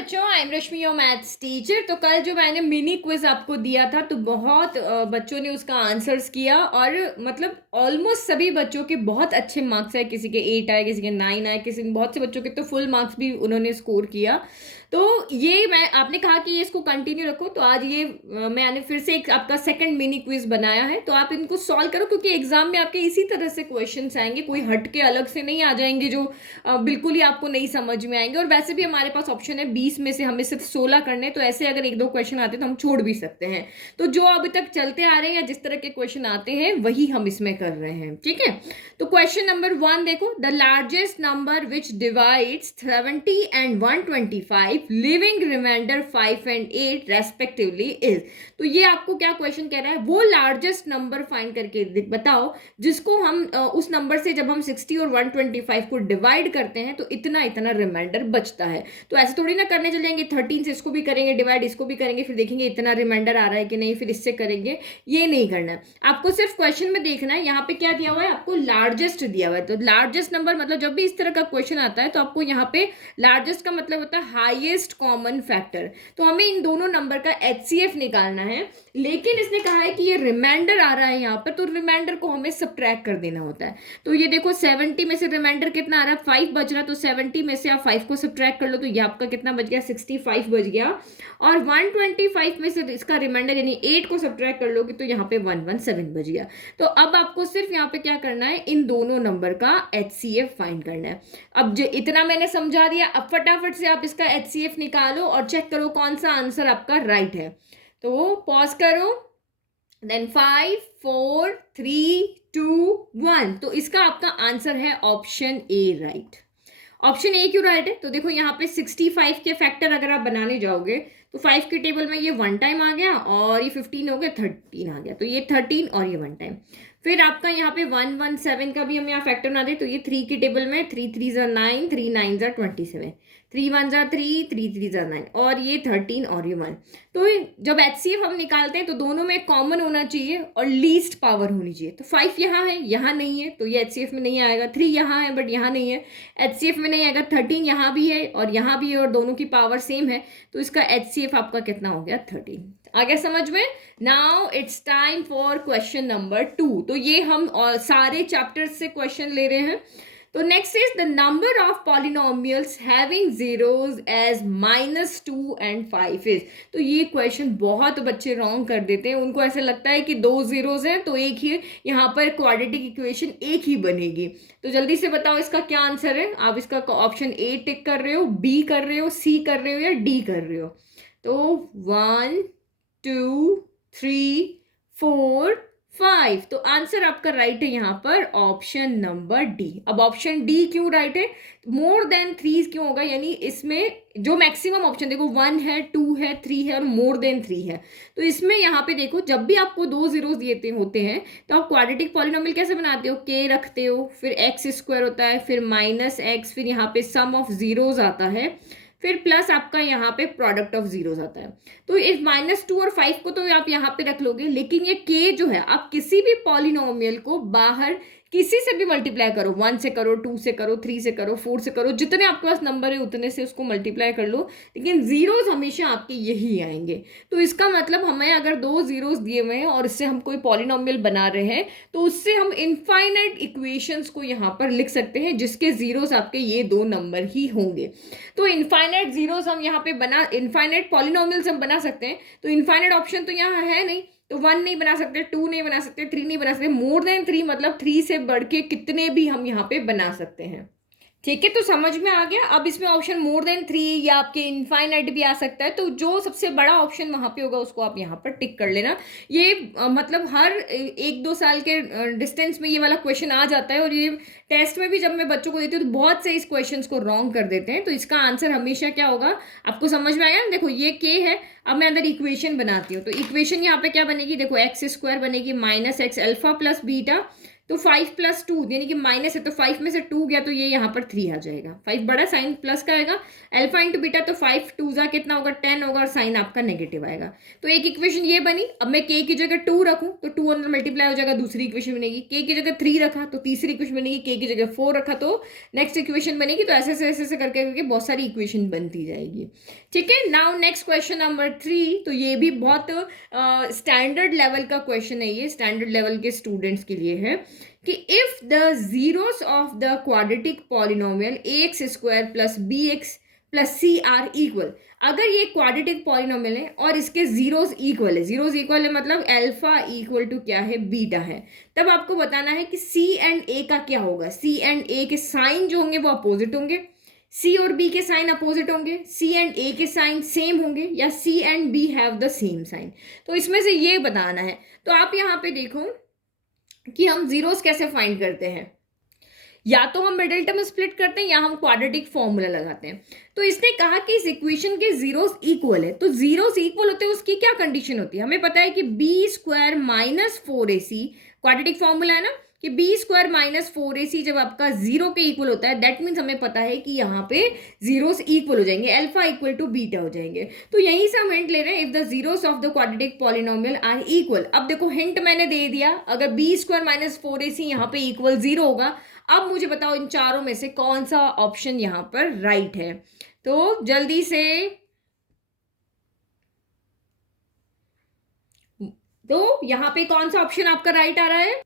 बच्चों, I am Rashmi your maths teacher. तो कल जो मैंने मिनी क्विज आपको दिया था तो बहुत बच्चों ने उसका आंसर्स किया और मतलब ऑलमोस्ट सभी बच्चों के बहुत अच्छे मार्क्स आए। किसी के 8 आए, किसी के 9 आए, किसी बहुत से बच्चों के तो फुल मार्क्स भी उन्होंने स्कोर किया। तो ये मैं आपने कहा कि ये इसको कंटिन्यू रखो, तो आज ये मैंने फिर से एक आपका सेकंड मिनी क्विज बनाया है। तो आप इनको सॉल्व करो क्योंकि एग्जाम में आपके इसी तरह से क्वेश्चंस आएंगे, कोई हट के अलग से नहीं आ जाएंगे जो बिल्कुल ही आपको नहीं समझ में आएंगे। और वैसे भी हमारे पास ऑप्शन है 20 में से हमें सिर्फ 16 करने, तो ऐसे अगर एक दो क्वेश्चन आते हैं तो हम छोड़ भी सकते हैं। तो जो अभी तक चलते आ रहे हैं या जिस तरह के क्वेश्चन आते हैं वही हम इसमें कर रहे हैं, ठीक है। तो क्वेश्चन नंबर 1 देखो, the largest number which divides 70 and 125 leaving remainder 5 and 8 respectively is. तो ये आपको क्या क्वेश्चन कह रहा है, वो लार्जेस्ट नंबर फाइंड करके बताओ जिसको हम उस नंबर से जब हम 60 और 125 को डिवाइड करते हैं तो इतना इतना रिमाइंडर बचता है। तो ऐसे थोड़ी ना करने चल जाएंगे 13 से इसको भी करेंगे डिवाइड, इसको भी करेंगे, फिर देखेंगे इतना रिमाइंडर आ रहा है कि नहीं, फिर इससे करेंगे। ये नहीं करना है आपको, सिर्फ क्वेश्चन में देखना है यहाँ पे क्या दिया हुआ है, आपको लार्जेस्ट दिया हुआ है। तो लार्जेस्ट नंबर मतलब जब भी इस तरह का क्वेश्चन आता है तो आपको यहाँ पे लार्जेस्ट का मतलब होता है हाईएस्ट कॉमन फैक्टर। तो हमें इन दोनों नंबर का HCF निकालना है, लेकिन इसने कहा है कि ये रिमाइंडर आ रहा है यहाँ पर, तो रिमाइंडर को हमें सबट्रैक्ट कर देना होता है। तो ये देखो 70 में से रिमाइंडर कितना आ रहा है, 5 बच रहा है, तो 70 में से आप 5 को सबट्रैक्ट कर लो तो ये आपका कितना बच गया, 65 बच गया। और 125 में से इसका रिमाइंडर यानी 8 को सबट्रैक्ट कर लोगे तो यहाँ पे 117 बच गया। तो अब आपको सिर्फ यहाँ पे क्या करना है, इन दोनों नंबर का HCF फाइंड करना है। अब जो इतना मैंने समझा दिया, अब फटाफट से आप इसका HCF निकालो और चेक करो कौन सा आंसर आपका राइट है। तो पॉज करो, देन 5 4 3 2 1। तो इसका आपका आंसर है option A right. Option A क्यों राइट है, तो देखो यहाँ पे 65 के फैक्टर अगर आप बनाने जाओगे तो 5 के टेबल में ये 1 टाइम आ गया और ये 15 हो गया, 13 आ गया, तो ये 13 और ये 1 टाइम। फिर आपका यहाँ पे 117 का भी हम यहाँ फैक्टर बना दे तो ये 3 के टेबल में 3 3 ज़ा 9, 3 9 ज़ा 27, 3 1 ज़ा 3, 3 3 ज़ा 9 और ये 13 और ये 1। तो जब HCF हम निकालते हैं तो दोनों में कॉमन होना चाहिए और लीस्ट पावर होनी चाहिए। तो 5 यहाँ है, यहाँ नहीं है, तो ये HCF में नहीं आएगा। 3 यहाँ है बट यहाँ नहीं है, HCF में नहीं आएगा। 13 यहाँ भी है और यहाँ भी है और दोनों की पावर सेम है, तो इसका HCF आपका कितना हो गया, 13। आगे समझ में। Now it's time for question number 2। तो ये हम सारे चैप्टर्स से क्वेश्चन ले रहे हैं। तो next is the number of polynomials having zeros as -2 and 5 is. तो ये क्वेश्चन बहुत बच्चे रॉन्ग कर देते हैं, उनको ऐसा लगता है कि 2 जीरोस हैं तो एक ही यहाँ पर क्वाड्रेटिक इक्वेशन एक ही बनेगी। तो जल्दी से बताओ इसका क्या आंसर है। आप इसका ऑप्शन ए टिक कर रहे हो, बी कर रहे हो, सी कर रहे हो या डी कर रहे हो। तो 1 2 3 4 5। तो आंसर आपका राइट है यहाँ पर ऑप्शन नंबर डी। अब ऑप्शन डी क्यों राइट है, मोर देन 3 क्यों होगा, यानी इसमें जो मैक्सिमम ऑप्शन देखो 1 है, 2 है, 3 है और मोर देन 3 है। तो इसमें यहाँ पे देखो जब भी आपको 2 जीरोस दिए होते हैं तो आप क्वाड्रेटिक पॉलिनोमियल कैसे बनाते हो, के रखते हो, फिर एक्स स्क्वायर होता है, फिर -x, फिर यहाँ पे सम ऑफ जीरोस आता है, फिर प्लस आपका यहाँ पे प्रोडक्ट ऑफ जीरोस आता है। तो इस -2 और 5 को तो आप यहाँ पे रख लोगे, लेकिन ये k जो है आप किसी भी पॉलिनोमियल को बाहर किसी से भी मल्टीप्लाई करो, 1 से करो, 2 से करो, 3 से करो, 4 से करो, जितने आपके पास नंबर है उतने से उसको मल्टीप्लाई कर लो, लेकिन जीरोस हमेशा आपके यही आएंगे। तो इसका मतलब हमें अगर 2 जीरोस दिए हुए हैं और इससे हम कोई पॉलिनोमियल बना रहे हैं तो उससे हम इनफाइनाइट इक्वेशंस को यहाँ पर लिख सकते हैं जिसके जीरोस आपके ये 2 नंबर ही होंगे। तो इनफाइनाइट जीरोस हम यहाँ पे इनफाइनाइट पॉलिनोमियल्स हम बना सकते हैं। तो इनफाइनाइट ऑप्शन तो यहाँ है नहीं, तो 1 नहीं बना सकते, 2 नहीं बना सकते, 3 नहीं बना सकते, मोर देन 3 मतलब 3 से बढ़ के कितने भी हम यहाँ पे बना सकते हैं। ठीक है, तो समझ में आ गया। अब इसमें ऑप्शन मोर देन 3 या आपके इनफाइनाइट भी आ सकता है, तो जो सबसे बड़ा ऑप्शन वहां पे होगा उसको आप यहाँ पर टिक कर लेना। ये मतलब हर 1-2 साल के डिस्टेंस में ये वाला क्वेश्चन आ जाता है और ये टेस्ट में भी जब मैं बच्चों को देती हूँ तो बहुत से इस क्वेश्चन को रॉन्ग कर देते हैं। तो इसका आंसर हमेशा क्या होगा, आपको समझ में आया ना। देखो ये के है, अब मैं अंदर इक्वेशन बनाती हूँ, तो इक्वेशन यहाँ पे क्या बनेगी, देखो एक्स स्क्वायर बनेगी -x अल्फा प्लस बीटा, तो 5 प्लस 2 यानी कि माइनस है, तो 5 में से 2 गया तो ये यहाँ पर 3 आ जाएगा। 5 बड़ा साइन प्लस का आएगा, अल्फा इंटू बीटा, तो 5 2 जा कितना होगा 10 होगा, और साइन आपका नेगेटिव आएगा। तो एक इक्वेशन ये बनी। अब मैं के की जगह 2 रखूं तो 2 अंदर मल्टीप्लाई हो जाएगा, दूसरी इक्वेशन बनेगी। के की जगह 3 रखा तो तीसरी इक्वेशन बनेगी, के की जगह 4 रखा तो नेक्स्ट इक्वेशन बनेगी। तो ऐसे ऐसे करके करके बहुत सारी इक्वेशन बनती जाएगी। ठीक है, नाउ नेक्स्ट क्वेश्चन नंबर 3। तो ये भी बहुत स्टैंडर्ड लेवल का क्वेश्चन है, ये स्टैंडर्ड लेवल के स्टूडेंट्स के लिए है कि if the zeros of the quadratic polynomial ax square plus bx plus c are equal, अगर ये क्वाड्रेटिक पॉलिनोमियल है और इसके जीरोस इक्वल है, जीरोस इक्वल है मतलब अल्फा इक्वल टू क्या है, बीटा है, तब आपको बताना है कि सी एंड ए का क्या होगा। सी एंड ए के साइन जो होंगे वो अपोजिट होंगे, सी और बी के साइन अपोजिट होंगे, सी एंड ए के साइन सेम होंगे, या C and B have the same sign. तो इसमें से ये बताना है। तो आप यहाँ पे देखो कि हम जीरोस कैसे फाइंड करते हैं, या तो हम मिडिल टर्म स्प्लिट करते हैं या हम क्वाड्रेटिक फॉर्मूला लगाते हैं। तो इसने कहा कि इस इक्वेशन के जीरोस इक्वल है, तो जीरोस इक्वल होते हैं उसकी क्या कंडीशन होती है, हमें पता है कि b square minus 4ac, quadratic formula है ना कि बी स्क्वायर माइनस 4ac जब आपका जीरो के इक्वल होता है, दैट मीन्स हमें पता है कि यहाँ पे जीरोस इक्वल हो जाएंगे, अल्फा इक्वल टू बीटा हो जाएंगे। तो यहीं से हम हिंट ले रहे हैं, if the zeros of the quadratic polynomial are equal. अब देखो हिंट मैंने दे दिया, अगर बी स्क्वायर माइनस 4ac यहाँ पे इक्वल 0 होगा। अब मुझे बताओ इन चारों में से कौन सा ऑप्शन यहां पर राइट है। तो जल्दी से, तो यहां पे कौन सा ऑप्शन आपका राइट आ रहा है,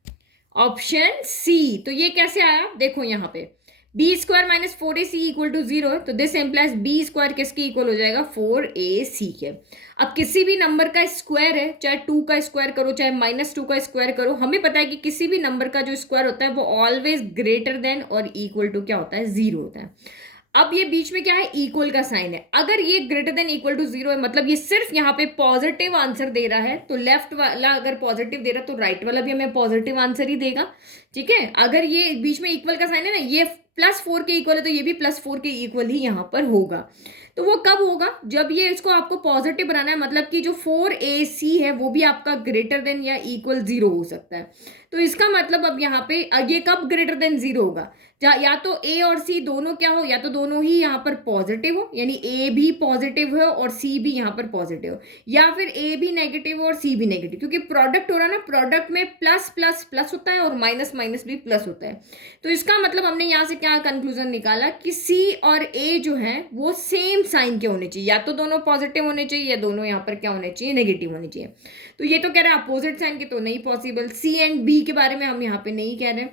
ऑप्शन सी। तो ये कैसे आया, देखो यहां पे b square minus 4ac equal to 0 है, तो दिस एम्प्लाइज बी स्क्वायर किसके इक्वल हो जाएगा, 4ac के। अब किसी भी नंबर का स्क्वायर है, चाहे 2 का स्क्वायर करो चाहे -2 का स्क्वायर करो, हमें पता है कि किसी भी नंबर का जो स्क्वायर होता है वो ऑलवेज ग्रेटर देन और इक्वल टू क्या होता है, 0 होता है। अब ये बीच में क्या है, इक्वल का साइन है। अगर ये ग्रेटर देन इक्वल टू 0 है मतलब ये सिर्फ यहाँ पे पॉजिटिव आंसर दे रहा है, तो लेफ्ट वाला अगर पॉजिटिव दे रहा है तो राइट वाला भी हमें पॉजिटिव आंसर ही देगा। ठीक है, अगर ये बीच में इक्वल का साइन है ना, ये +4 के इक्वल है तो ये भी +4 के इक्वल ही यहाँ पर होगा। तो वो कब होगा, जब ये इसको आपको पॉजिटिव बनाना है, मतलब कि जो 4ac है वो भी आपका ग्रेटर देन या इक्वल 0 हो सकता है। तो इसका मतलब अब यहाँ पे ये कब ग्रेटर देन 0 होगा, या तो ए और सी दोनों क्या हो, या तो दोनों ही यहाँ पर पॉजिटिव हो, यानी ए भी पॉजिटिव हो और सी भी यहाँ पर पॉजिटिव हो, या फिर ए भी नेगेटिव हो और सी भी नेगेटिव, क्योंकि प्रोडक्ट हो रहा है ना, प्रोडक्ट में प्लस प्लस प्लस होता है और माइनस माइनस भी प्लस होता है। तो इसका मतलब हमने यहाँ से क्या कंक्लूजन निकाला कि सी और ए जो है वो सेम साइन के होने चाहिए, या तो दोनों पॉजिटिव होने चाहिए या दोनों यहाँ पर क्या होने चाहिए, नेगेटिव होने चाहिए। तो ये तो कह रहे हैं अपोजिट साइन के, तो नहीं पॉसिबल। सी एंड बी के बारे में हम यहाँ पे नहीं कह रहे,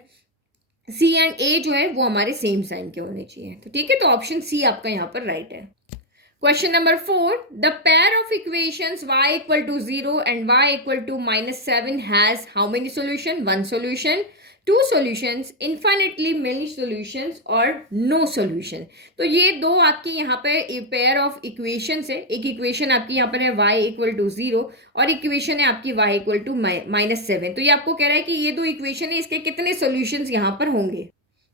सी एंड ए जो है वो हमारे सेम साइन के होने चाहिए। तो ठीक है, तो ऑप्शन सी आपका यहाँ पर राइट है। Question number 4, the pair of equations y equal to 0 and y equal to -7 has how many solution, 1 solution, 2 solutions, infinitely many solutions और नो सॉल्यूशन। तो ये दो आपकी यहाँ पे पेयर ऑफ इक्वेशंस है। एक इक्वेशन आपकी यहाँ पर है y इक्वल टू 0 और इक्वेशन है आपकी y इक्वल टू -7। तो ये आपको कह रहा है कि ये दो इक्वेशन है, इसके कितने सॉल्यूशंस यहाँ पर होंगे।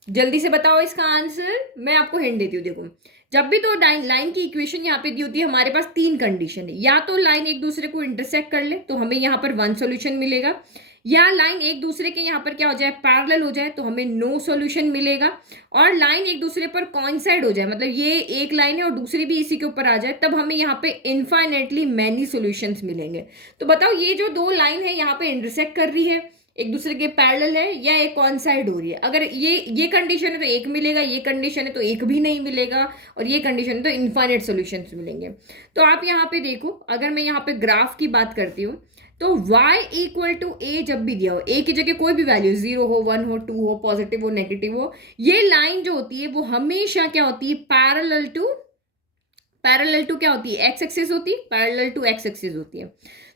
जल्दी से बताओ इसका आंसर, मैं आपको हिंट देती हूँ। देखो, जब भी तो लाइन की इक्वेशन यहाँ पे दी होती है, हमारे पास 3 कंडीशन है, या तो लाइन एक दूसरे को इंटरसेक्ट कर ले तो हमें यहाँ पर 1 सॉल्यूशन मिलेगा, या लाइन एक दूसरे के यहाँ पर क्या हो जाए, पैरेलल हो जाए तो हमें नो सॉल्यूशन मिलेगा, और लाइन एक दूसरे पर कॉइंसाइड हो जाए, मतलब ये एक लाइन है और दूसरी भी इसी के ऊपर आ जाए, तब हमें यहाँ पे इनफाइनेटली मैनी सॉल्यूशंस मिलेंगे। तो बताओ ये जो दो लाइन है यहाँ पे इंटरसेक्ट कर रही है, एक दूसरे के पैरेलल है, या एक कॉइंसाइड हो रही है। अगर ये कंडीशन है तो एक मिलेगा, ये कंडीशन है तो एक भी नहीं मिलेगा, और ये कंडीशन है तो इनफाइनेट सॉल्यूशंस मिलेंगे। तो आप यहाँ पे देखो, अगर मैं यहाँ पे ग्राफ की बात करती हूँ तो y इक्वल टू a जब भी दिया हो, a की जगह कोई भी वैल्यू 0 हो, 1 हो, 2 हो, पॉजिटिव हो, नेगेटिव हो, ये लाइन जो होती है वो हमेशा क्या होती है, पैरेलल टू क्या होती है, एक्स एक्सिस होती है, पैरेलल टू एक्स एक्सिस होती है।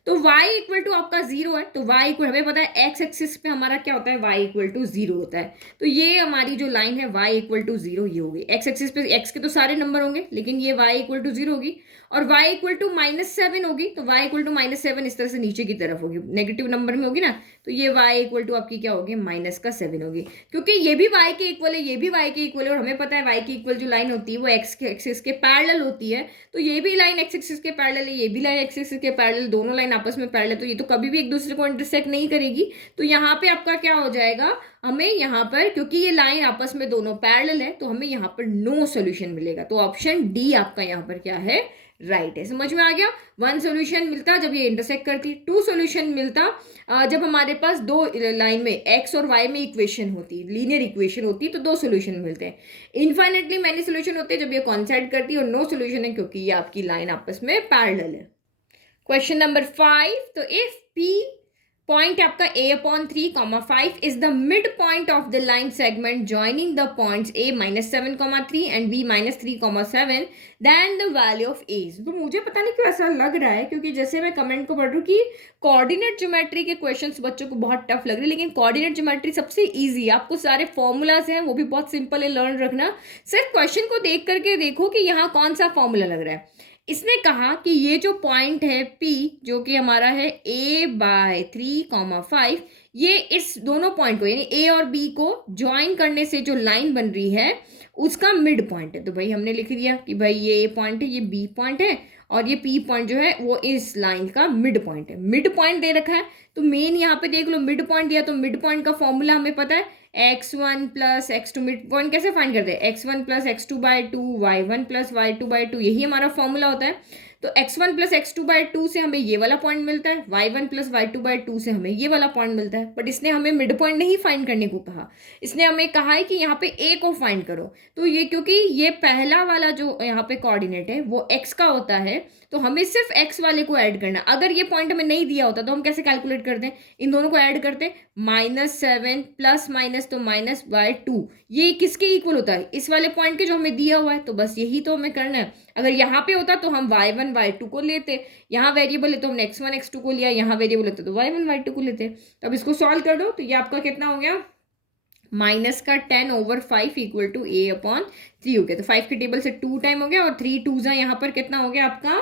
तो y इक्वल टू आपका 0 है, तो y इक्वल, हमें पता है एक्स एक्सिस पे हमारा क्या होता है, y इक्वल टू 0 होता है। तो ये हमारी जो लाइन है y इक्वल टू 0 ये होगी। एक्स एक्सिस पे x के तो सारे नंबर होंगे, लेकिन ये y इक्वल टू 0 होगी, और y इक्वल टू -7 होगी, तो y इक्वल टू -7 इस तरह से नीचे की तरफ होगी, नेगेटिव नंबर में होगी ना, तो ये y इक्वल टू आपकी क्या होगी, -7 होगी, क्योंकि ये भी y के इक्वल है, ये भी y के इक्वल है, और हमें पता है y के इक्वल जो लाइन होती है वो x एक्सिस के पैरेलल होती है। तो ये भी लाइन x एक्सिस के पैरेलल है, ये भी लाइन x एक्सिस के पैरेलल, दोनों लाइन लाइन आपस में पैरेलल है तो ये तो कभी भी एक दूसरे को इंटरसेक्ट नहीं करेगी। तो यहाँ पे आपका क्या हो जाएगा, हमें यहाँ पर क्योंकि ये लाइन आपस में दोनों पैरेलल है तो हमें यहाँ पर नो सोल्यूशन मिलेगा। तो ऑप्शन डी आपका यहाँ पर क्या है, राइट है। समझ में आ गया। 1 सोल्यूशन मिलता जब ये इंटरसेक्ट करती, 2 सोल्यूशन मिलता जब हमारे पास दो लाइन में एक्स और वाई में इक्वेशन होती, लीनियर इक्वेशन होती, तो 2 सोल्यूशन मिलते हैं। इनफाइनेटली मैनी सोल्यूशन होते हैं जब ये कॉन्साइड करती है, और नो सोल्यूशन है क्योंकि ये आपकी लाइन आपस में पैरेलल है। क्वेश्चन नंबर 5, तो इफ पी पॉइंट आपका a/3, 5 is the midpoint of the line segment joining the points a -7, 3 and b -3, 7, then the value of a is। तो मुझे पता नहीं क्यों ऐसा लग रहा है, क्योंकि जैसे मैं कमेंट को पढ़ रही हूँ कि कोऑर्डिनेट ज्योमेट्री के क्वेश्चंस बच्चों को बहुत टफ लग रहे हैं, लेकिन कोऑर्डिनेट ज्योमेट्री सबसे इजी है। आपको सारे फॉर्मूलाज हैं वो भी बहुत सिंपल है, लर्न रखना। सिर्फ क्वेश्चन को देख करके देखो कि यहाँ कौन सा फॉर्मूला लग रहा है। इसने कहा कि ये जो पॉइंट है P जो कि हमारा है a/3, 5, ये इस दोनों पॉइंट को यानी A और B को ज्वाइन करने से जो लाइन बन रही है उसका मिड पॉइंट है। तो भाई हमने लिख दिया कि भाई ये A पॉइंट है, ये B पॉइंट है, और ये P पॉइंट जो है वो इस लाइन का मिड पॉइंट है। मिड पॉइंट दे रखा है तो मेन यहाँ पे देख लो, मिड पॉइंट दिया तो मिड पॉइंट का फॉर्मूला हमें पता है, x1 plus x2। Mid point कैसे फाइंड करते हैं, x1 plus x2/2, y1 plus y2/2, यही हमारा फॉर्मूला होता है। तो x1 प्लस x2/2 से हमें ये वाला पॉइंट मिलता है, y1 प्लस y2/2 से हमें ये वाला पॉइंट मिलता है। बट इसने हमें मिड पॉइंट नहीं फाइंड करने को कहा, इसने हमें कहा है कि यहाँ पे a को फाइंड करो। तो ये क्योंकि ये पहला वाला जो यहाँ पे कोऑर्डिनेट है वो x का होता है, तो हमें सिर्फ x वाले को ऐड करना। अगर ये पॉइंट हमें नहीं दिया होता तो हम कैसे कैलकुलेट करते हैं, इन दोनों को ऐड करते हैं, -7 प्लस माइनस तो -2, ये किसके इक्वल होता है, इस वाले पॉइंट के जो हमें दिया हुआ है। तो बस यही तो हमें करना है। अगर यहाँ पे होता तो हम y1 y2 को लेते, यहाँ वेरिएबल है तो हमने x1 x2 को लिया, यहाँ वेरिएबल होता तो y1 y2 को लेते। तो अब इसको सॉल्व कर दो तो ये आपका कितना हो गया, -10/5 इक्वल टू a/3 हो गया। तो 5 के टेबल से 2 टाइम हो गया, और 3 2 यहाँ पर कितना हो गया आपका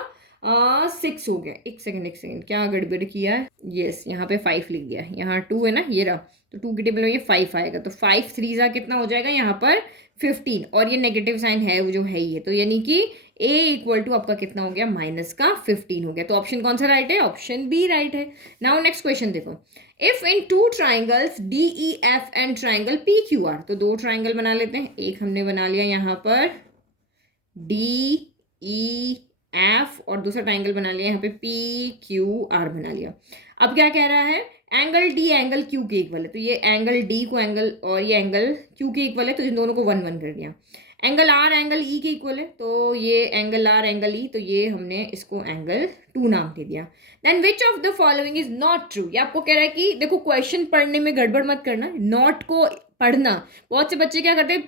6 हो गया। एक सेकेंड क्या गड़बड़ किया है, यस यहाँ पे 5 लिख दिया, यहाँ 2 है ना, ये रहा, तो 2 के टेबल में ये 5 आएगा। तो 5 3 कितना हो जाएगा यहाँ पर 15, और ये नेगेटिव साइन है वो जो है ही है, तो यानी कि a इक्वल टू आपका कितना हो गया, -15 हो गया। तो ऑप्शन कौन सा राइट है, ऑप्शन बी राइट है। नाउ नेक्स्ट क्वेश्चन देखो, if in 2 triangles DEF and triangle PQR, तो 2 ट्राइंगल बना लेते हैं। एक हमने बना लिया यहाँ पर DEF, और दूसरा ट्राइंगल बना लिया यहाँ पे PQR बना लिया। अब क्या कह रहा है, एंगल D एंगल Q के इक्वल है, तो ये एंगल D को एंगल और ये एंगल Q के इक्वल है, तो इन दोनों को 1 1 कर दिया। एंगल R एंगल E के इक्वल है, तो ये एंगल R एंगल E, तो ये हमने इसको एंगल 2 नाम दे दिया। Then which of the following is not true, ये आपको कह रहा है कि देखो क्वेश्चन पढ़ने में गड़बड़ मत करना, नॉट को पढ़ना। बहुत से बच्चे क्या करते हैं,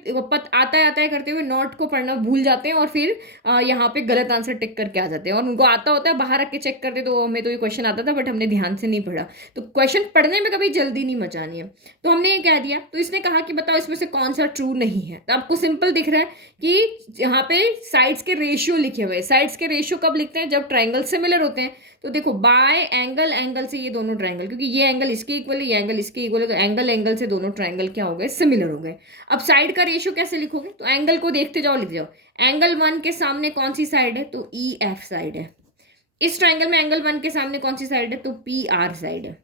आता है करते हुए नोट को पढ़ना भूल जाते हैं और फिर यहाँ पे गलत आंसर टिक करके आ जाते हैं, और उनको आता होता है बाहर रख के चेक करते, तो हमें तो ये क्वेश्चन आता था बट हमने ध्यान से नहीं पढ़ा। तो क्वेश्चन पढ़ने में कभी जल्दी नहीं मचानी है। तो हमने ये कह दिया, तो इसने कहा कि बताओ इसमें से कौन सा ट्रू नहीं है। तो आपको सिंपल दिख रहा है कि यहाँ पे साइड्स के रेशियो लिखे हुए हैं। साइड्स के रेशियो कब लिखते हैं, जब ट्राइंगल सिमिलर होते हैं। तो देखो बाय एंगल एंगल से ये दोनों ट्राइंगल, क्योंकि ये एंगल इसके इक्वल है, ये एंगल इसके इक्वल है, तो एंगल एंगल से दोनों ट्राइंगल क्या हो गए, सिमिलर हो गए। अब साइड का रेशियो कैसे लिखोगे, तो एंगल को देखते जाओ, लिख जाओ। एंगल 1 के सामने कौन सी साइड है, तो EF साइड है। इस ट्राइंगल में एंगल 1 के सामने कौन सी साइड है, तो PR साइड है।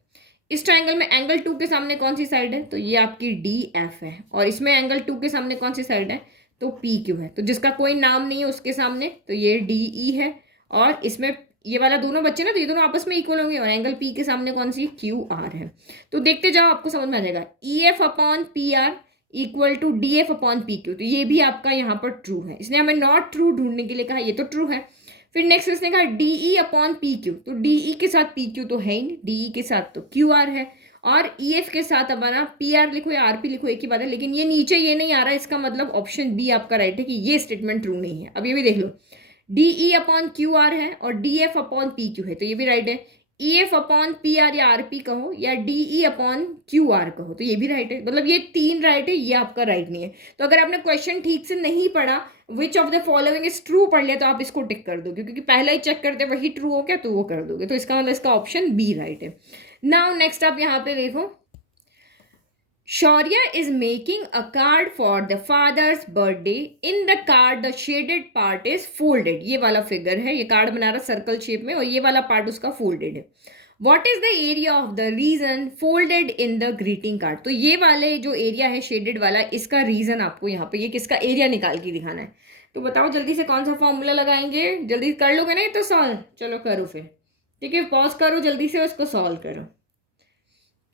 इस ट्राइंगल में एंगल 2 के सामने कौन सी साइड है, तो ये आपकी DF है। और इसमें एंगल 2 के सामने कौन सी साइड है, तो PQ है। तो जिसका कोई नाम नहीं है उसके सामने तो ये DE है, और इसमें ये वाला दोनों बच्चे ना, तो ये दोनों आपस में इक्वल होंगे, और एंगल P के सामने कौन सी, QR है। तो देखते जाओ, आपको समझ में आ जाएगा। EF/PR इक्वल टू DF/PQ, तो ये भी आपका यहाँ पर ट्रू है। इसने हमें नॉट ट्रू ढूंढने के लिए कहा, ये तो ट्रू है। फिर नेक्स्ट इसने कहा DE/PQ, तो DE के साथ PQ तो है ही नहीं, DE के साथ तो QR है, और EF के साथ हमारा PR लिखो या RP लिखो, एक ही बात है। लेकिन ये नीचे ये नहीं आ रहा है, इसका मतलब ऑप्शन बी आपका राइट है कि ये स्टेटमेंट ट्रू नहीं है। अब ये भी देख लो, DE/QR है और DF/PQ है, तो ये भी राइट है। EF/PR या RP कहो या DE/QR कहो, तो ये भी राइट है। मतलब ये 3 राइट है, ये आपका राइट नहीं है। तो अगर आपने क्वेश्चन ठीक से नहीं पढ़ा, विच of the following is true पढ़ लिया, तो आप इसको टिक कर दोगे, क्योंकि पहला ही चेक करते वही ट्रू हो क्या, तो वो कर दोगे। तो इसका मतलब इसका ऑप्शन बी राइट है। नाउ नेक्स्ट आप यहाँ पे देखो, Shaurya is making a card for the father's birthday. In the card, the shaded part is folded. ये वाला फिगर है, ये कार्ड बना रहा सर्कल शेप में और ये वाला पार्ट उसका फोल्डेड है. What is the area of the reason folded in the greeting card? तो ये वाले जो एरिया है शेडेड वाला, इसका रीजन आपको यहाँ पे ये किसका एरिया निकाल के दिखाना है. तो बताओ जल्दी से कौन सा फॉर्मूला लगाएंगे. जल्दी कर लोगे नहीं तो सॉल्व. चलो करो फिर. ठीक है, पॉज करो जल्दी से, उसको सॉल्व करो.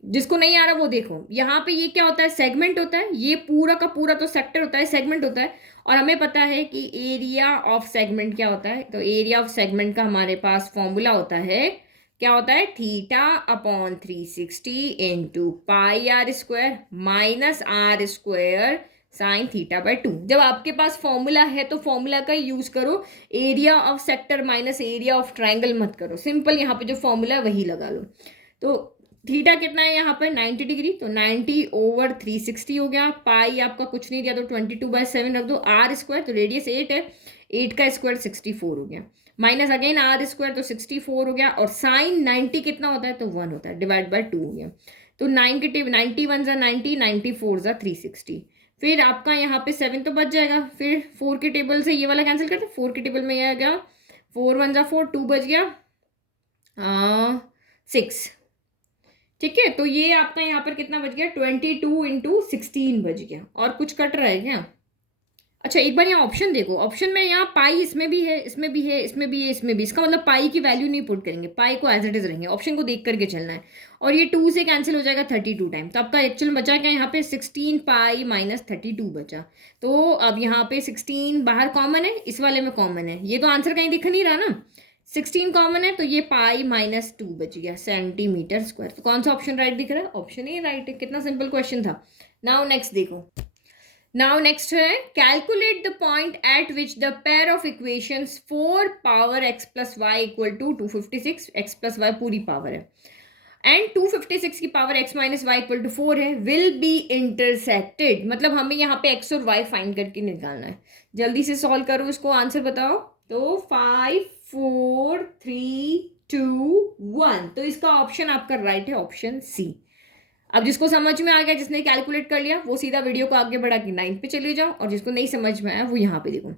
जिसको नहीं आ रहा वो देखो. यहाँ पे ये क्या होता है, सेगमेंट होता है. ये पूरा का पूरा तो सेक्टर होता है, सेगमेंट होता है. और हमें पता है कि एरिया ऑफ सेगमेंट क्या होता है. तो एरिया ऑफ सेगमेंट का हमारे पास फॉर्मूला होता है, क्या होता है, theta upon 360 into pi r square minus r square sine theta by 2. जब आपके पास फॉर्मूला है तो फॉर्मूला का यूज करो. Area of sector minus area of triangle मत करो. सिंपल यहाँ पे जो फॉर्मूला है वही लगा लो. तो थीटा कितना है यहाँ पर 90 डिग्री. तो 90 ओवर 360 हो गया. पाई आपका कुछ नहीं दिया तो 22/7 रख दो. आर स्क्वायर तो रेडियस 8 है, 8 का स्क्वायर 64 हो गया. माइनस अगेन आर स्क्वायर तो 64 हो गया. और साइन 90 कितना होता है, तो 1 होता है, डिवाइड बाय 2 हो गया. तो 91 ज़ा 90, 94 ज़ा 360. फिर आपका यहाँ पे 7 तो बच जाएगा. फिर 4 के टेबल से ये वाला कैंसिल करते. 4 के टेबल में यह आ गया 4 1 ज़ा 4, 2 बच गया 6. ठीक है, तो ये आपका यहाँ पर कितना बच गया, 22 इंटू 16 बच गया. और कुछ कट रहा है क्या. अच्छा एक बार यहाँ ऑप्शन देखो. ऑप्शन में यहाँ पाई इसमें भी है, इसमें भी है, इसमें भी है, इसमें भी. इसका मतलब पाई की वैल्यू नहीं पुट करेंगे, पाई को एज इट इज रहेंगे. ऑप्शन को देख करके चलना है. और ये 2 से कैंसिल हो जाएगा 32 टाइम. तो आपका एक्चुअल बचा क्या यहाँ पे 16 पाई माइनस 32 बचा. तो अब यहाँ पे 16 बाहर कॉमन है, इस वाले में कॉमन है. ये तो आंसर कहीं दिख नहीं रहा ना. 16 कॉमन है तो ये पाई माइनस 2 बच गया सेंटीमीटर स्क्वायर. तो कौन सा ऑप्शन राइट दिख रहा है, ऑप्शन ए राइट है. कितना सिंपल क्वेश्चन था. नाउ नेक्स्ट देखो. नाउ नेक्स्ट है calculate the point at which the pair of equations 4 power x plus y equal to 256. x plus y पूरी पावर है एंड 256 की power x minus y equal to 4 है, will be intersected. मतलब हमें यहाँ पे x और y फाइंड करके निकालना है. जल्दी से सॉल्व करो इसको, आंसर बताओ. तो 5 4 3 2 1. तो इसका ऑप्शन आपका राइट है, ऑप्शन सी. अब जिसको समझ में आ गया, जिसने कैलकुलेट कर लिया, वो सीधा वीडियो को आगे बढ़ा के 9 पे चले जाओ. और जिसको नहीं समझ में आया वो यहाँ पे देखो.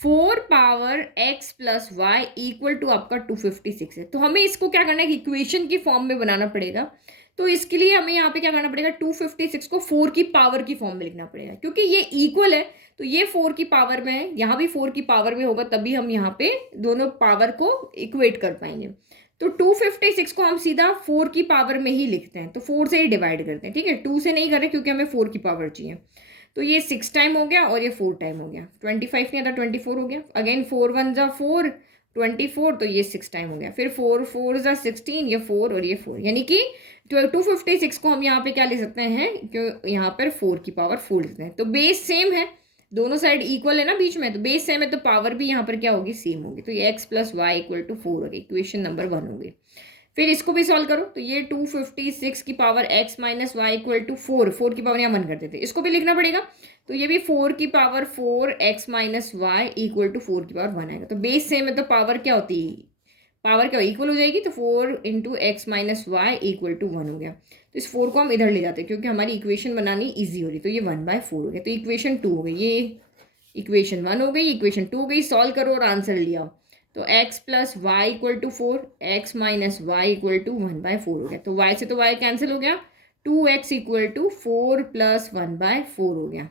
4 power x plus y equal to आपका 256 है. तो हमें इसको क्या करना है, इक्वेशन की फॉर्म में बनाना पड़ेगा. तो इसके लिए हमें यहाँ पे क्या करना पड़ेगा, 256 को 4 की पावर की फॉर्म में लिखना पड़ेगा. क्योंकि ये इक्वल है तो ये 4 की पावर में है, यहाँ भी 4 की पावर में होगा, तभी हम यहाँ पे दोनों पावर को इक्वेट कर पाएंगे. तो 256 को हम सीधा 4 की पावर में ही लिखते हैं. तो 4 से ही डिवाइड करते हैं. ठीक है, 2 से नहीं कर रहे क्योंकि हमें 4 की पावर चाहिए. तो ये 6 टाइम हो गया और ये 4 टाइम हो गया. 25 नहीं आता, 24 हो गया. अगेन 4 1 ज़ा 4, 24. तो ये 6 टाइम हो गया. फिर 4 4 ज़ा 16, ये 4 और ये 4. यानी कि 256 को हम यहाँ पे क्या ले सकते हैं, क्यों यहाँ पर 4 की पावर 4 लेते हैं. तो बेस सेम है, दोनों साइड इक्वल है ना बीच में, तो बेस सेम है तो पावर भी यहाँ पर क्या होगी, सेम होगी. तो ये x plus y equal to 4 होगी, इक्वेशन नंबर 1 होगी. फिर इसको भी सॉल्व करो. तो ये 256 की power x minus y equal to 4, 4 की पावर यहाँ 1 कर देते, इसको भी लिखना पड़ेगा. तो ये भी 4 की power 4 x minus y equal to 4 की पावर 1 आएगा. तो बेस सेम है तो पावर क्या होती है, पावर क्या इक्वल हो जाएगी. तो 4 into x minus y equal to 1 हो गया. तो इस 4 को हम इधर ले जाते हैं क्योंकि हमारी इक्वेशन बनानी ईजी हो रही. तो ये 1/4 हो गया. तो इक्वेशन 2 हो गई, ये इक्वेशन 1 हो गई, इक्वेशन 2 हो गई. सॉल्व करो और आंसर लिया. तो x plus y equal to 4, x minus y equal to 1/4 हो गया. तो y से तो y कैंसिल हो गया. 2x इक्वल टू 4 प्लस 1/4 हो गया.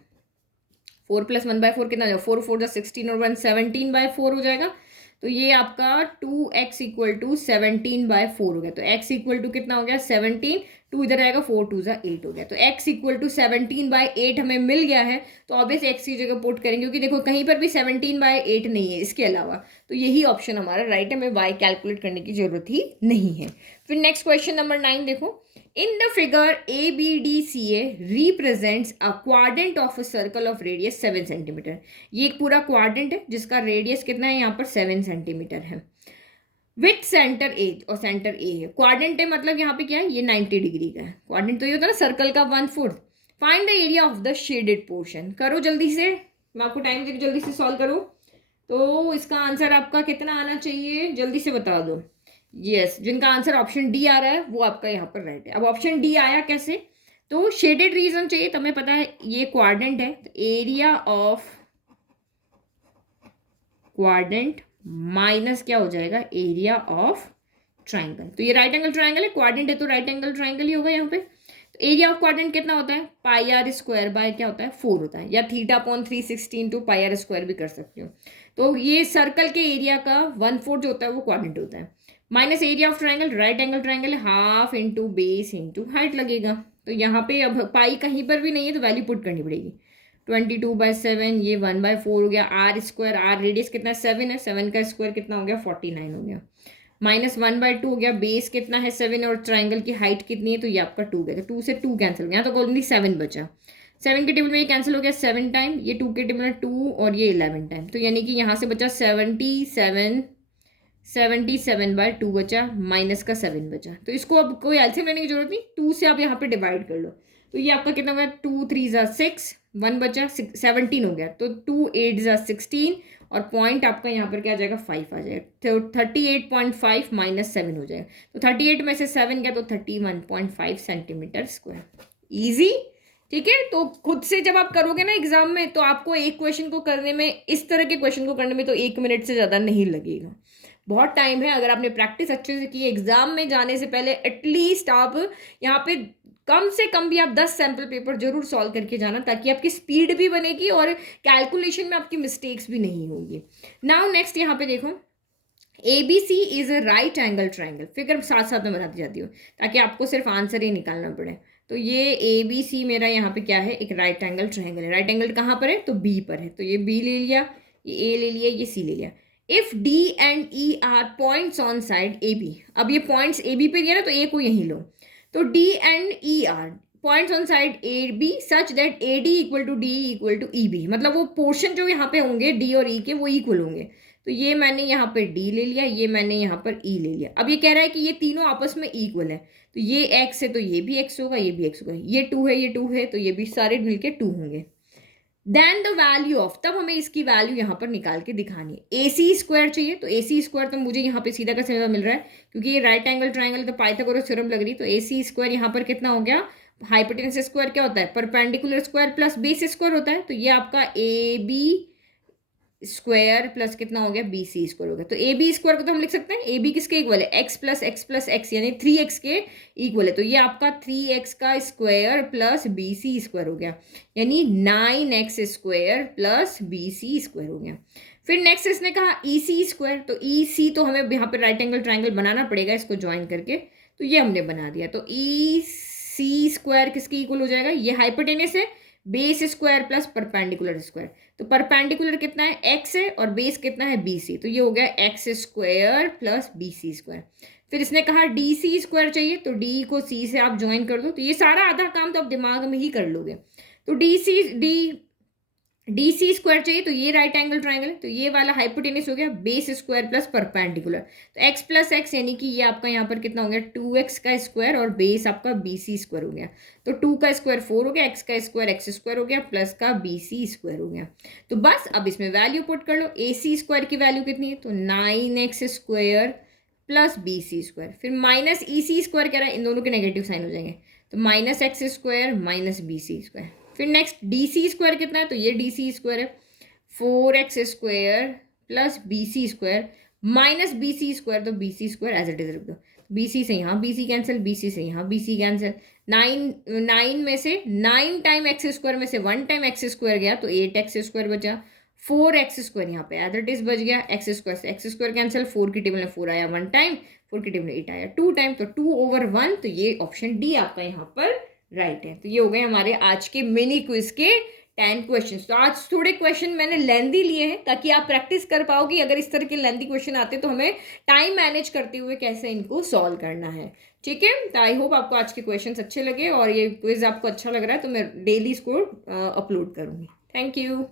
4 प्लस 1/4 कितना हो जाएगा, 4 4 16 और 1 17/4 हो जाएगा. तो ये आपका 2x इक्वल टू 17/4 हो गया. तो x इक्वल टू कितना हो गया 17, 2 इधर आएगा, 4 2 8 हो गया. तो x इक्वल टू 17/8 हमें मिल गया है. तो ऑब्वियस x की जगह पुट करेंगे क्योंकि देखो कहीं पर भी 17/8 नहीं है इसके अलावा. तो यही ऑप्शन हमारा राइट है, हमें y कैलकुलेट करने की जरूरत ही नहीं है. फिर नेक्स्ट क्वेश्चन नंबर 9 देखो. In the figure ABDCA represents a quadrant of a circle of radius 7 cm. ये एक पूरा क्वाड्रेंट है जिसका रेडियस कितना है यहाँ पर 7 सेंटीमीटर है. विथ सेंटर ए, और सेंटर ए है. क्वाड्रेंट है मतलब यहाँ पे क्या है, ये 90 डिग्री का है. क्वाड्रेंट तो ये होता है ना सर्कल का 1/4. Find the area of the shaded portion. करो जल्दी से, मैं आपको टाइम देकर जल्दी से सॉल्व करो. तो इसका आंसर आपका कितना आना चाहिए, जल्दी से बता दो. यस, जिनका आंसर ऑप्शन डी आ रहा है वो आपका यहाँ पर राइट है. अब ऑप्शन डी आया कैसे, तो शेडेड रीजन चाहिए तो हमें पता है ये क्वाड्रेंट है, तो एरिया ऑफ क्वाड्रेंट माइनस क्या हो जाएगा, एरिया ऑफ ट्राइंगल। तो ये राइट एंगल ट्राइंगल है, क्वाड्रेंट है तो राइट एंगल ट्राइंगल ही होगा यहाँ पे। तो एरिया ऑफ क्वाड्रेंट कितना होता है, पाई आर स्क्वायर बाय क्या होता है, 4 होता है, या θ/360 इंटू पाई आर स्क्वायर भी कर सकते हो। तो ये सर्कल के एरिया का 1/4 जो होता है वो क्वाड्रेंट होता है, minus area of triangle, right angle triangle है, half into base into height लगेगा। तो यहाँ पे अब पाई कहीं पर भी नहीं है तो वैल्यू पुट करनी पड़ेगी, 22/7, ये 1/4 हो गया, आर स्क्वायर, आर रेडियस कितना है 7 है, 7 का स्क्वायर कितना हो गया 49 हो गया, माइनस 1/2 हो गया, बेस कितना है 7 और ट्राइंगल की हाइट कितनी है तो ये आपका 2 गया, तो 2 से 2 कैंसिल हो गया, यहाँ तो ओनली 7 बचा, 7 के टेबल में ये कैंसिल हो गया 7 टाइम, ये 2 के टेबल में 2 और ये 11 टाइम, तो यानी कि यहाँ से बचा 77/2 बचा, माइनस का 7 बचा। तो इसको अब कोई एलसीएम लेने की जरूरत नहीं, 2 से आप यहाँ पे डिवाइड कर लो, तो ये आपका कितना हो गया, 2 3 ज़ा 6, 1 बचा 17 हो गया, तो 2 8 ज़ा 16 और पॉइंट आपका यहाँ पर क्या आ जाएगा 5 आ जाएगा, तो 38.5 माइनस 7 हो जाएगा, तो 38 में से 7 गया तो 31.5 सेंटीमीटर स्क्वायर। ईजी, ठीक है। तो खुद से जब आप करोगे ना एग्जाम में तो आपको एक क्वेश्चन को करने में, इस तरह के क्वेश्चन को करने में तो 1 मिनट से ज़्यादा नहीं लगेगा, बहुत टाइम है। अगर आपने प्रैक्टिस अच्छे से की है, एग्जाम में जाने से पहले एटलीस्ट आप यहाँ पे कम से कम भी आप 10 सैम्पल पेपर जरूर सॉल्व करके जाना, ताकि आपकी स्पीड भी बनेगी और कैलकुलेशन में आपकी मिस्टेक्स भी नहीं होगी। नाउ नेक्स्ट यहाँ पे देखो, ABC is a right angle triangle, figure साथ साथ में बनाती जाती हूँ ताकि आपको सिर्फ आंसर ही निकालना पड़े। तो ये ABC मेरा यहाँ पे क्या है, एक राइट एंगल ट्राइंगल है। राइट एंगल कहाँ पर है, तो B पर है, तो ये B ले लिया, ये A ले लिया, ये C ले लिया। If D and E are points on side AB, अब ये पॉइंट्स AB पे दिया ना तो A को यहीं लो, तो D and E are points on side AB such that AD equal to DE equal to EB, मतलब वो पोर्शन जो यहाँ पे होंगे D और E के वो इक्वल होंगे। तो ये मैंने यहाँ पर D ले लिया, ये मैंने यहाँ पर E ले लिया। अब ये कह रहा है कि ये तीनों आपस में इक्वल है, तो ये x है तो ये भी x होगा, ये भी x होगा, ये 2 है, ये 2 है, तो ये भी सारे मिलके 2 होंगे। देन द वैल्यू ऑफ, तब हमें इसकी वैल्यू यहाँ पर निकाल के दिखानी है। AC स्क्वायर चाहिए, तो AC स्क्वायर तो मुझे यहाँ पे सीधा का सीधा मिल रहा है क्योंकि ये राइट एंगल ट्राइंगल तो पाइथागोरस थ्योरम लग रही, तो AC स्क्वायर यहाँ पर कितना हो गया, हाइपोटेनस स्क्वायर क्या होता है, perpendicular square plus base square होता है, तो ये आपका AB स्क्वायर प्लस कितना हो गया, BC स्क्वायर हो गया। तो AB स्क्वायर को तो हम लिख सकते हैं, AB किसके इक्वल है, x प्लस x यानी 3x के इक्वल है, तो ये आपका 3x का स्क्वायर प्लस BC स्क्वायर हो गया, यानी 9x square plus BC square हो गया। फिर नेक्स्ट इसने कहा EC स्क्वायर, तो EC तो हमें यहाँ पे राइट एंगल ट्राइंगल बनाना पड़ेगा इसको ज्वाइन करके, तो ये हमने बना दिया। तो EC स्क्वायर किसके इक्वल हो जाएगा, ये हाइपोटेनस है, base square plus perpendicular square, तो परपेंडिकुलर कितना है x है और बेस कितना है BC, तो ये हो गया x square plus BC square. फिर इसने कहा DC स्क्वायर चाहिए, तो D को C से आप ज्वाइन कर दो, तो ये सारा आधा काम तो आप दिमाग में ही कर लोगे। तो DC स्क्वायर चाहिए, तो ये राइट एंगल ट्राइंगल है, तो ये वाला हाइपोटेनस हो गया बेस स्क्वायर प्लस परपेंडिकुलर, तो x प्लस x यानी कि ये आपका यहाँ पर कितना हो गया 2x का स्क्वायर और बेस आपका BC स्क्वायर हो गया, तो 2 का स्क्वायर 4 हो गया, x का स्क्वायर x स्क्वायर हो गया प्लस का BC स्क्वायर हो गया। तो बस अब इसमें वैल्यू पुट कर लो, AC स्क्वायर की वैल्यू कितनी है, तो 9x square plus BC square, फिर माइनस EC स्क्वायर कह रहा है, इन दोनों के नेगेटिव साइन हो जाएंगे, तो minus x square minus BC square. फिर नेक्स्ट DC स्क्वायर कितना है, तो ये DC स्क्वायर है 4x square plus BC square minus BC square, तो BC square as it is रख दो, BC से यहाँ BC कैंसिल, BC से यहाँ BC कैंसिल, 9 में से 9 टाइम x स्क्वायर में से 1 टाइम x स्क्वायर गया तो 8x स्क्वायर बचा, 4x स्क्वायर यहाँ पे एज इट इज बच गया, x स्क्वायर से x स्क्वायर कैंसिल, 4 की टेबल में 4 आया 1 टाइम, 4 की टेबल में 8 आया 2 टाइम, तो 2/1, तो ये ऑप्शन D आपका यहाँ पर राइट है। तो ये हो गए हमारे आज के मिनी क्विज के 10 क्वेश्चन। तो आज थोड़े क्वेश्चन मैंने लेंदी लिए हैं ताकि आप प्रैक्टिस कर पाओ कि अगर इस तरह के लेंदी क्वेश्चन आते तो हमें टाइम मैनेज करते हुए कैसे इनको सॉल्व करना है, ठीक है। तो आई होप आपको आज के क्वेश्चंस अच्छे लगे और ये क्विज आपको अच्छा लग रहा है, तो मैं डेली इसको अपलोड करूँगी। Thank you.